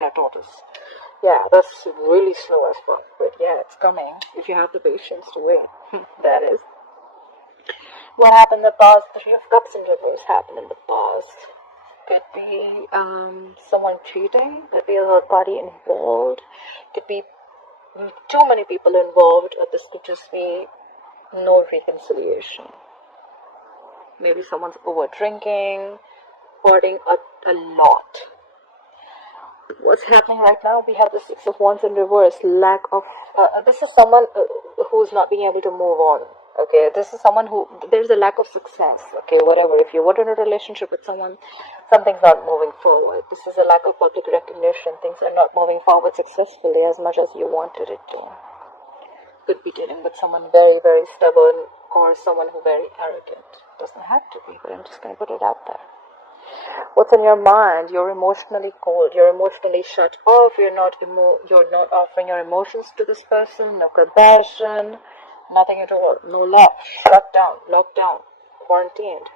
Yeah, tortoise. Yeah, that's really slow as fuck. But yeah, it's coming. If you have the patience to wait. That is. What happened in the past? Three of Cups in reverse happened in the past. Could be someone cheating. Could be a third party involved. Could be too many people involved. Or this could just be no reconciliation. Maybe someone's over drinking, partying a lot. What's happening right now? We have the Six of Wands in reverse. Lack of. This is someone who's not being able to move on. Okay, this is someone who there's a lack of success. Okay, whatever. If you were in a relationship with someone, something's not moving forward. This is a lack of public recognition. Things are not moving forward successfully as much as you wanted it to. Could be dealing with someone very, very stubborn or someone who very arrogant. Doesn't have to be, but I'm just gonna put it out there. What's in your mind? You're emotionally cold. You're emotionally shut off. You're not offering your emotions to this person. No compassion. Nothing at all. No love. Shut down. Locked down. Quarantined.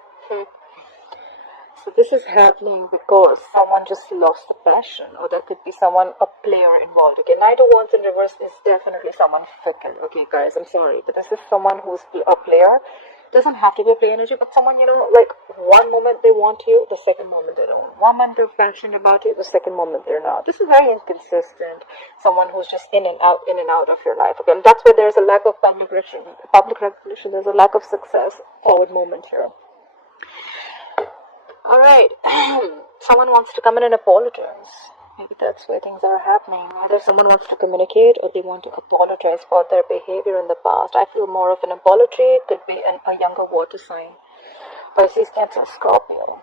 So this is happening because someone just lost the passion, or there could be someone, a player involved. Okay, Knight of Wands in reverse is definitely someone fickle. Okay, guys, I'm sorry, but this is someone who's a player. Doesn't have to be a play energy, but someone, like one moment they want you, the second moment they don't. One moment they're passionate about you, the second moment they're not. This is very inconsistent. Someone who's just in and out of your life. Okay, and that's where there's a lack of public recognition. There's a lack of success. Forward moment here. All right, someone wants to come in and apologize. Maybe that's where things are happening. Either someone wants to communicate or they want to apologize for their behavior in the past. I feel more of an apology. It could be a younger water sign. Pisces, Cancer, Scorpio.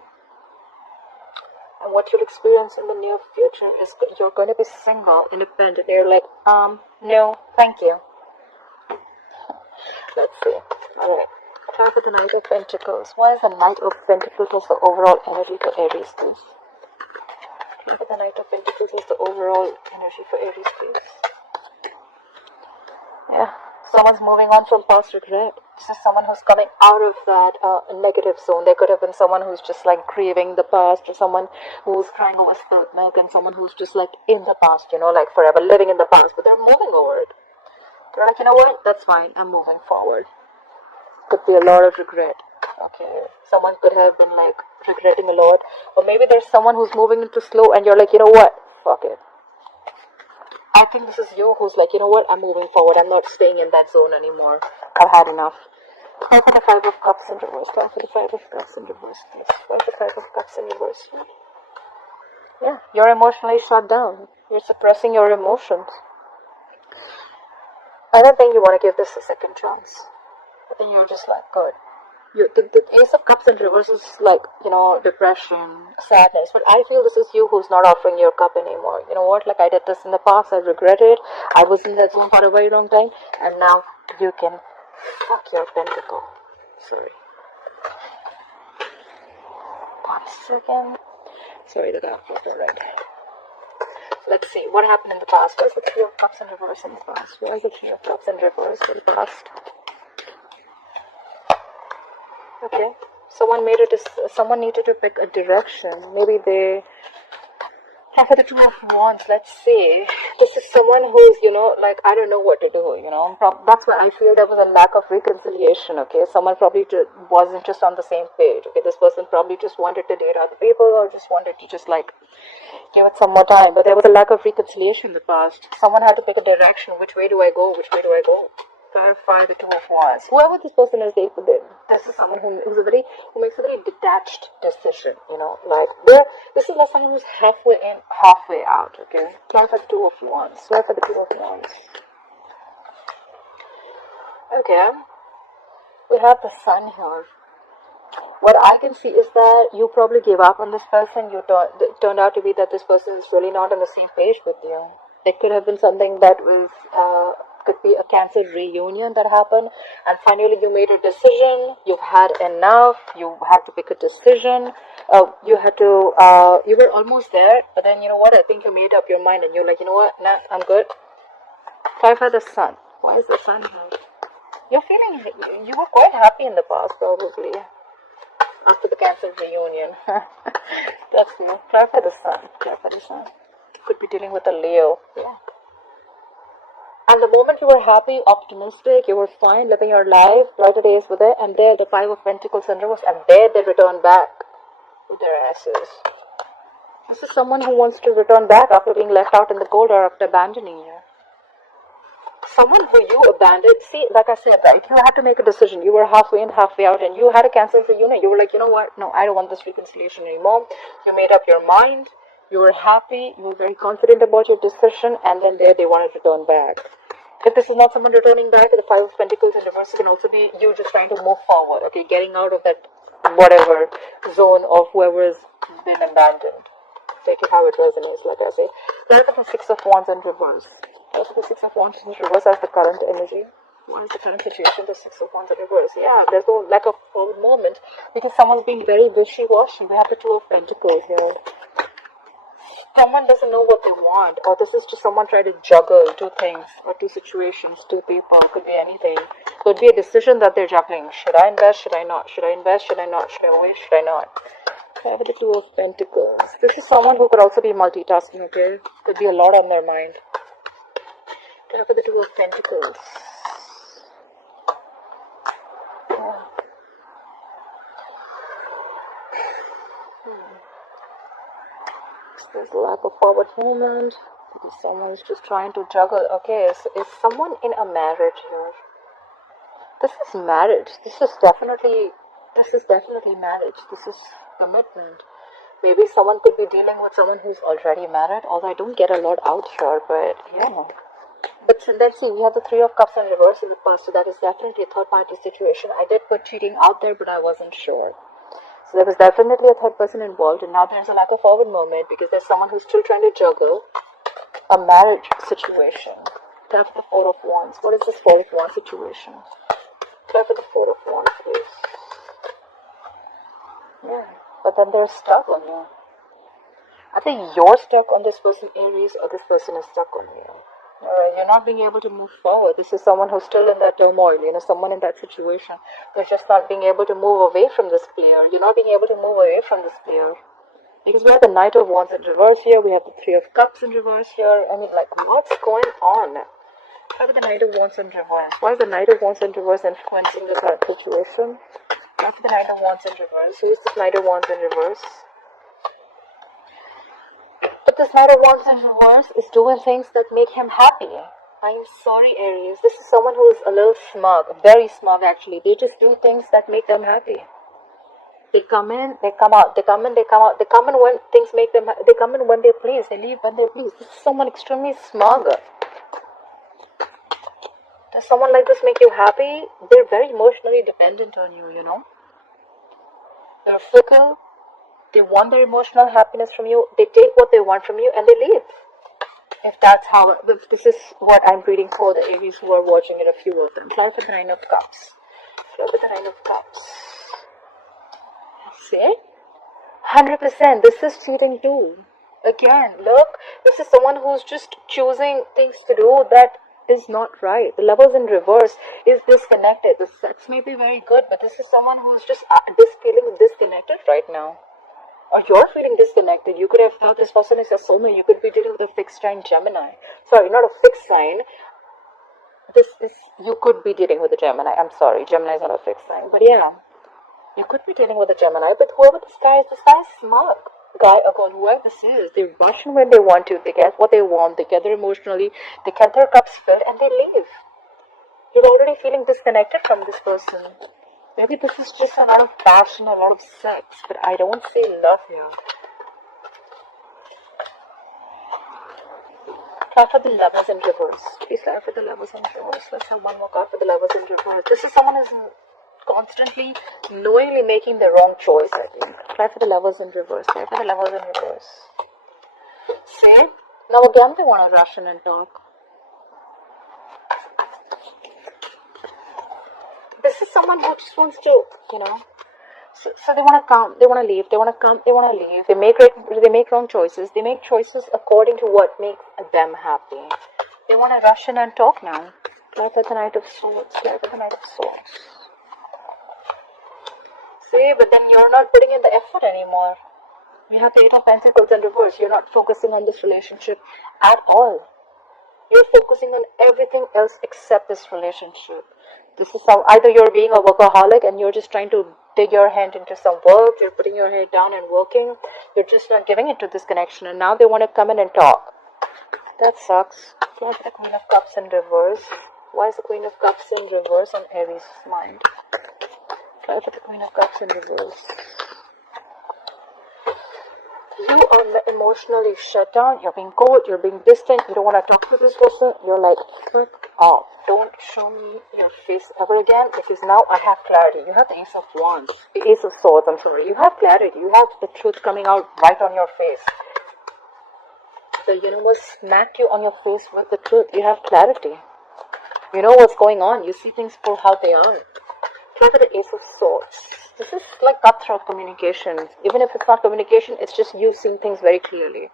And what you'll experience in the near future is you're going to be single, independent. You're like, no, thank you. Let's see. All right. Try for the Knight of Pentacles. Why is the Knight of Pentacles as the overall energy for Aries, please? Try for the Knight of Pentacles as the overall energy for Aries, please. Yeah. Someone's moving on from past regret. This is someone who's coming out of that negative zone. There could have been someone who's just like grieving the past, or someone who's crying over spilt milk, and someone who's just like in the past, like forever living in the past, but they're moving over it. They're like, you know what? That's fine. I'm moving forward. Could be a lot of regret. Okay. Someone could have been like regretting a lot. Or maybe there's someone who's moving into slow and you're like, you know what? Fuck it. I think this is you who's like, you know what? I'm moving forward. I'm not staying in that zone anymore. I've had enough. Try for the Five of Cups in reverse. Try for the Five of Cups in reverse, please. Try for the Five of Cups in reverse. Yeah. You're emotionally shut down. You're suppressing your emotions. I don't think you want to give this a second chance. But then you're just like, good. The Ace of Cups in reverse is like, depression, sadness. But I feel this is you who's not offering your cup anymore. You know what? Like, I did this in the past. I regret it. I was in that zone for a very long time. And now you can fuck your pentacle. Sorry. 1 second. Sorry, the dark was alright. Let's see. What happened in the past? Where's the Three of Cups in reverse in the past? Where's the Three of Cups in reverse in the past? Okay, someone needed to pick a direction. Maybe they for the Two of Wands. Let's see. This is someone who's, like, I don't know what to do. That's why I feel there was a lack of reconciliation. Okay, someone probably wasn't just on the same page. Okay, this person probably just wanted to date other people, or just wanted to just like give it some more time. But there was a lack of reconciliation in the past. Someone had to pick a direction. Which way do I go? Which way do I go? Clarify the Two of Wands. Whoever this person is dating, this is someone who makes a very detached decision. This is not someone who's halfway in, halfway out. Okay, clarify the Two of Wands. Clarify the Two of Wands. Okay, we have the Sun here. What I can see is that you probably gave up on this person. It turned out to be that this person is really not on the same page with you. It could have been something that was could be a Cancer reunion that happened, and finally you made a decision. You've had enough. You had to pick a decision. You were almost there, but then you know what? I think you made up your mind, and you're like, you know what? Nah, I'm good. Clarify the Sun. Why is the Sun here? You're feeling you were quite happy in the past, probably after the Cancer reunion. That's new. Clarify the Sun. Clarify the Sun. could be dealing with a Leo. Yeah. And the moment you were happy, optimistic, you were fine, living your life, brighter days were there, and there the Five of Pentacles in reverse, and there they return back with their asses. This is someone who wants to return back after being left out in the cold or after abandoning you. Someone who you abandoned, see, like I said, right, you had to make a decision. You were halfway in, halfway out, and you had to cancel the unit. You were like, you know what, no, I don't want this reconciliation anymore. You made up your mind, you were happy, you were very confident about your decision, and then there they wanted to turn back. If this is not someone returning back, the Five of Pentacles in reverse can also be you just trying to move forward, okay, getting out of that whatever zone of whoever has been abandoned. Take it how it resonates, like I say. Look at the Six of Wands in reverse. Look at the Six of Wands in reverse as the current energy. What is the current situation? The Six of Wands in reverse. Yeah, there's no lack of forward moment because someone's being very wishy-washy. We have the Two of Pentacles here. Someone doesn't know what they want, or this is just someone trying to juggle two things, or two situations, two people, could be anything. Could be a decision that they're juggling. Should I invest? Should I not? Should I invest? Should I not? Should I wait? Should I not? Okay, with the Two of Pentacles. This is someone who could also be multitasking, okay? Could be a lot on their mind. Okay, with the Two of Pentacles. Yeah. There's a lack of forward movement because someone is just trying to juggle. Okay, so is someone in a marriage here? This is marriage. This is definitely marriage. This is commitment. Maybe someone could be dealing with someone who's already married, although I don't get a lot out here, but yeah. But then see, we have the Three of Cups in reverse in the past, so that is definitely a third party situation. I did put cheating out there, but I wasn't sure. So there was definitely a third person involved, and now there's a lack of forward movement because there's someone who's still trying to juggle a marriage situation. Tap for the Four of Wands. What is this Four of Wands situation? Tap for the Four of Wands, please. Yeah, but then they're stuck on you. I think you're stuck on this person, Aries, or this person is stuck on you. Alright, you're not being able to move forward. This is someone who's still in that turmoil, someone in that situation. They're just not being able to move away from this player. You're not being able to move away from this player. Because we have the Knight of Wands in reverse here. We have the Three of Cups in reverse here. I mean, like, what's going on? How about the Knight of Wands in reverse? Why is the Knight of Wands in reverse influencing the current situation? After the Knight of Wands in reverse. Who is the Knight of Wands in reverse? But this Knight of Wands in reverse is doing things that make him happy. I'm sorry, Aries. This is someone who is a little smug. Very smug, actually. They just do things that make them happy. They come in, they come out. They come in, they come out. They come in when things make them happy. They come in when they please. They leave when they please. This is someone extremely smug. Does someone like this make you happy? They're very emotionally dependent on you, They're fickle. They want their emotional happiness from you. They take what they want from you and they leave. If this is what I'm reading for the Aries who are watching it, a few of them. Fly for the Nine of Cups. Fly for the Nine of Cups. See? 100%. This is cheating too. Again, look. This is someone who's just choosing things to do that is not right. The levels in reverse is disconnected. The sex may be very good, but this is someone who's just feeling disconnected right now. Or you're feeling disconnected. You could have thought this person is a soulmate. You could be dealing with a fixed sign Gemini. Sorry, not a fixed sign. You could be dealing with a Gemini. I'm sorry, Gemini is not a fixed sign. But yeah, you could be dealing with a Gemini. But whoever this guy is smug. Guy or girl, whoever this is, they rush in when they want to. They get what they want. They get there emotionally. They get their cups filled and they leave. You're already feeling disconnected from this person. Maybe this is just a lot of passion, a lot of sex, but I don't see love here. Card for the Lovers in reverse. Please card for the Lovers in reverse. Let's have one more card for the Lovers in reverse. This is someone who's constantly, knowingly making the wrong choice, I think. Try for the Lovers in reverse. Try for the Lovers in reverse. See? Now again they want to rush in and talk. This is someone who just wants to, So they want to come, they want to leave, they want to come, they want to leave. They make wrong choices. They make choices according to what makes them happy. They want to rush in and talk now. Try for the Knight of Swords. Try for the Knight of Swords. See, but then you're not putting in the effort anymore. You have the Eight of Pentacles in reverse. You're not focusing on this relationship at all. You're focusing on everything else except this relationship. This is how either you're being a workaholic and you're just trying to dig your hand into some work, you're putting your head down and working, you're just not giving into this connection, and now they want to come in and talk. That sucks. Why is the Queen of Cups in reverse? Why is the Queen of Cups in reverse on Aries' mind? Try for the Queen of Cups in reverse. You are emotionally shut down, you're being cold, you're being distant, you don't want to talk to this person, you're like, fuck off. Don't show me your face ever again, because now I have clarity. You have the Ace of Wands, the Ace of Swords, I'm sorry. You have clarity, you have the truth coming out right on your face. The universe smacked you on your face with the truth. You have clarity. You know what's going on, you see things for how they are. Try for the Ace of Swords. This is like cutthroat communication. Even if it's not communication, it's just you seeing things very clearly.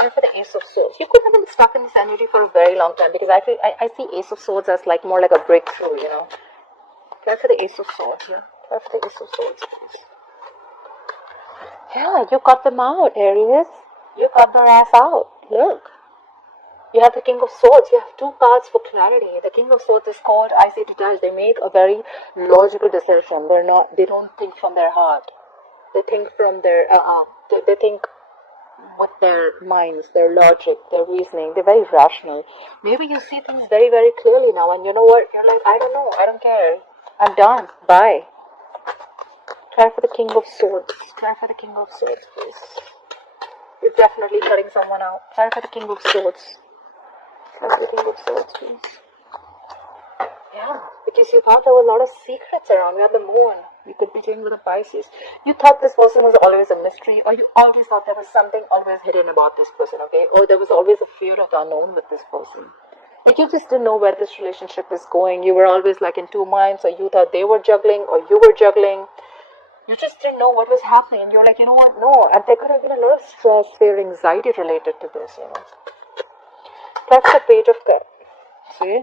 Try for the Ace of Swords. You could have been stuck in this energy for a very long time, because I see Ace of Swords as like more like a breakthrough, you know. Try for the Ace of Swords here. Try for the Ace of Swords, please. Yeah, you got them out, Aries. You got their ass out. Look. You have the King of Swords. You have two cards for clarity. The King of Swords is called, I say detached. They make a very logical decision. They don't think from their heart. They think from their, they think with their minds, their logic, their reasoning. They're very rational. Maybe you see things very, very clearly now, and you know what? You're like, I don't know. I don't care. I'm done. Bye. Try for the King of Swords. Try for the King of Swords, please. You're definitely cutting someone out. Try for the King of Swords. Yeah, because you thought there were a lot of secrets around. We have the moon. You could be dealing with a Pisces. You thought this person was always a mystery, or you always thought there was something always hidden about this person, okay? Or there was always a fear of the unknown with this person. Like you just didn't know where this relationship is going. You were always like in two minds, or you thought they were juggling, or you were juggling. You just didn't know what was happening. And you're like, you know what? No. And there could have been a lot of stress, fear, anxiety related to this, you know. That's the Page of Cups. See?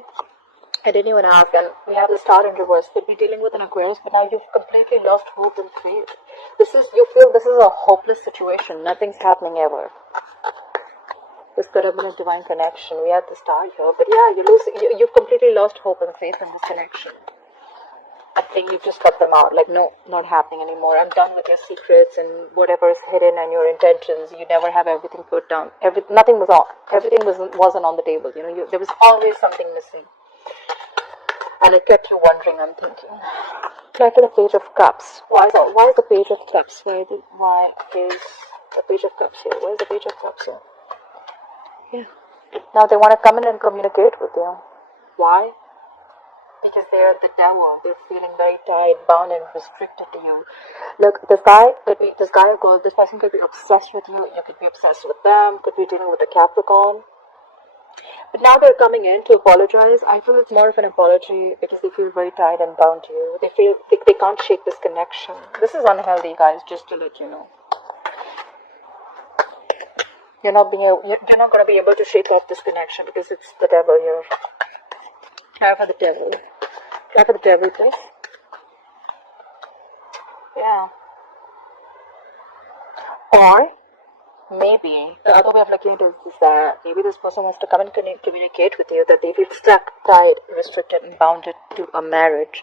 I didn't even ask, and we have the Star in reverse. Could be dealing with an Aquarius, but now you've completely lost hope and faith. You feel this is a hopeless situation. Nothing's happening ever. This could have been a divine connection. We had the Star here, but yeah, you've completely lost hope and faith in this connection. I think you've just cut them out. Like, no, not happening anymore. I'm done with your secrets and whatever is hidden and your intentions. You never have everything put down. Nothing was on. Everything wasn't on the table. You know, there was always something missing, and it kept you wondering. I'm thinking. Try for the Page of Cups. Why is the Page of Cups? Why is the Page of Cups here? Why is the Page of Cups here? Yeah. Now they want to come in and communicate with you. Why? Because they are the devil. They're feeling very tied, bound, and restricted to you. Look, this guy or girl, this person could be obsessed with you. You could be obsessed with them. Could be dealing with a Capricorn. But now they're coming in to apologize. I feel it's more of an apology because they feel very tied and bound to you. They feel they can't shake this connection. This is unhealthy, guys. Just to let you know. You're not going to be able to shake off this connection because it's the devil here. Try for the devil. Try for the devil, please. Yeah. Or maybe the other way of looking at it is that maybe this person wants to come and communicate with you that they feel stuck, tied, restricted, and bounded to a marriage.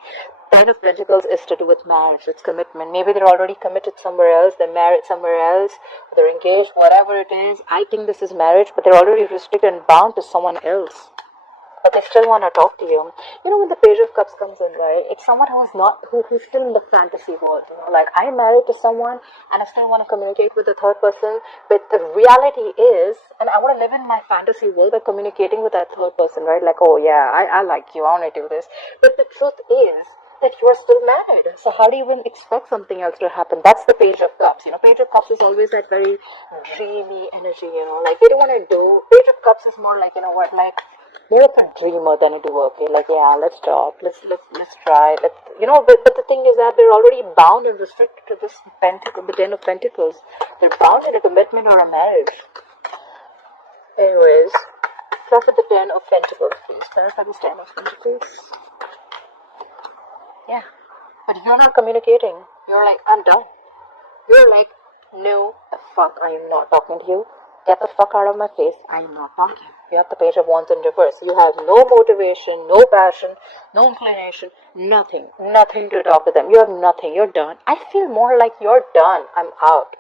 Nine of Pentacles is to do with marriage. It's commitment. Maybe they're already committed somewhere else. They're married somewhere else. They're engaged. Whatever it is. I think this is marriage, but they're already restricted and bound to someone else. But they still want to talk to you. You know, when the Page of Cups comes in, right? It's someone who's still in the fantasy world. You know, like I'm married to someone and I still want to communicate with the third person. But the reality is, and I want to live in my fantasy world by communicating with that third person, right? Like, oh yeah, I like you. I want to do this. But the truth is that you are still married. So how do you even expect something else to happen? That's the Page of Cups. You know, Page of Cups is always that very dreamy energy. You know, like they don't want to do. Page of Cups is more like, you know what, like. More of a dreamer than a doer, okay? Like, yeah, let's talk, let's try, but the thing is that they're already bound and restricted to this pentacle, the Ten of Pentacles. They're bound in a commitment or a marriage. Anyways, try for the Ten of Pentacles, please. Try for this Ten of Pentacles. Yeah, but you're not communicating. You're like, I'm done. You're like, no fuck, I am not talking to you. Get the fuck out of my face, I am not talking. You have the Page of Wands in reverse. You have no motivation, no passion, no inclination, nothing to talk to them. You have nothing, you're done. I feel more like you're done, I'm out.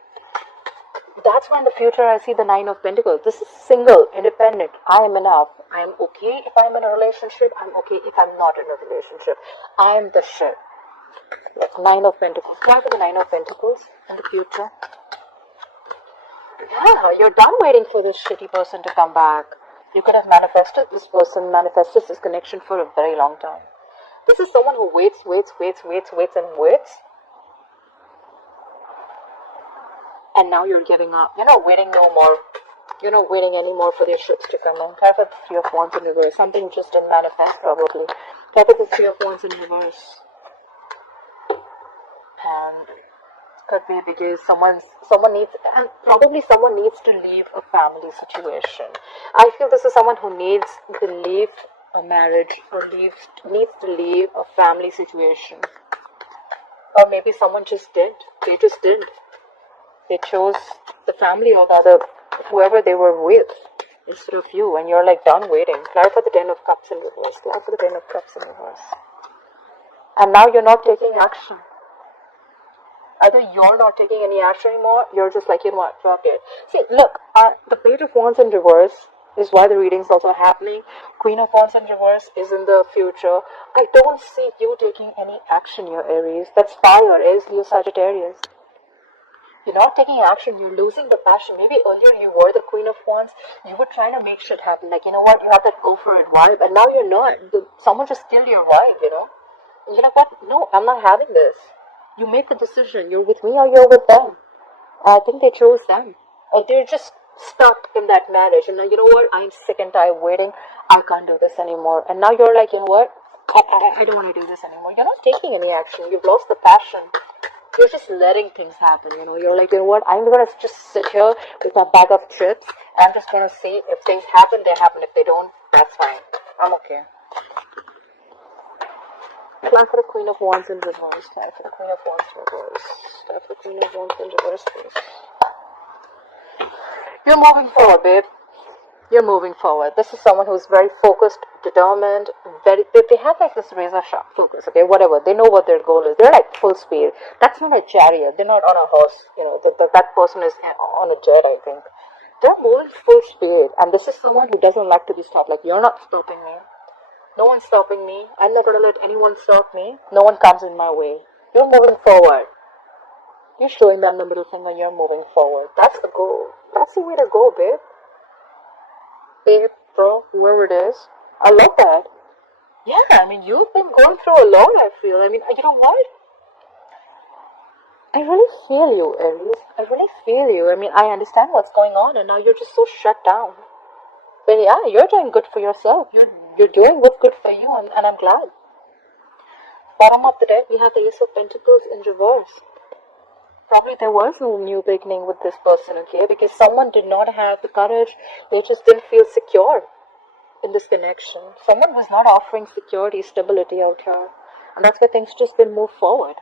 That's why in the future I see the Nine of Pentacles. This is single, independent. I am enough. I am okay if I'm in a relationship. I'm okay if I'm not in a relationship. I am the shit. Like Nine of Pentacles. Try for the Nine of Pentacles in the future. Yeah, you're done waiting for this shitty person to come back. You could have manifested this person, manifested this connection for a very long time. This is someone who waits and waits. And now you're giving up. You're not waiting no more. You're not waiting anymore for these shits to come on. Try for the Three of Wands in reverse. Something just didn't manifest probably. Try for the Three of Wands in reverse. And it could be because someone needs to leave a family situation. I feel this is someone who needs to leave a marriage or needs to leave a family situation. Or maybe someone just did. They just did. They chose the family or the other, whoever they were with, instead of you, and you're like done waiting. Clarify the Ten of Cups in reverse. Clarify the Ten of Cups in reverse. And now you're not taking action. Either you're not taking any action anymore, you're just like, you know what, fuck it. See, look, the Page of Wands in reverse is why the reading's also happening. Queen of Wands in reverse is in the future. I don't see you taking any action, your Aries. That's fire, is your Sagittarius. You're not taking action, you're losing the passion. Maybe earlier you were the Queen of Wands, you were trying to make shit happen. Like, you know what, you have that go for it vibe, and now you're not. Someone just killed your vibe, you know. And you're like, what? No, I'm not having this. You make the decision, you're with me or you're with them. I think they chose them. Or they're just stuck in that marriage. And now, you know what, I'm sick and tired waiting. I can't do this anymore. And now you're like, you know what, I don't want to do this anymore. You're not taking any action. You've lost the passion. You're just letting things happen, you know. You're like, you know what, I'm going to just sit here with my bag of chips. And I'm just going to see if things happen, they happen. If they don't, that's fine. I'm okay. Plan for the Queen of Wands in reverse. Plan for the Queen of Wands in reverse. Plan for the Queen of Wands in reverse, please. You're moving forward, babe. You're moving forward. This is someone who's very focused, determined, they have like this razor sharp focus, okay, whatever. They know what their goal is. They're like full speed. That's not a chariot. They're not on a horse, you know. That person is on a jet, I think. They're moving full speed. And this is someone who doesn't like to be stopped. Like, you're not stopping me. No one's stopping me. I'm not going to let anyone stop me. No one comes in my way. You're moving forward. You're showing them the middle finger. You're moving forward. That's the goal. That's the way to go, babe. Babe, bro, whoever it is. I love that. Yeah, I mean, you've been going through a lot, I feel. I mean, you know what? I really feel you, Aries. I really feel you. I mean, I understand what's going on, and now you're just so shut down. But yeah, you're doing good for yourself. You're doing what's good for you, and I'm glad. Bottom of the deck, we have the Ace of Pentacles in reverse. Probably there was no new beginning with this person, okay? Because someone did not have the courage. They just didn't feel secure in this connection. Someone was not offering security, stability out here. And that's why things just didn't move forward.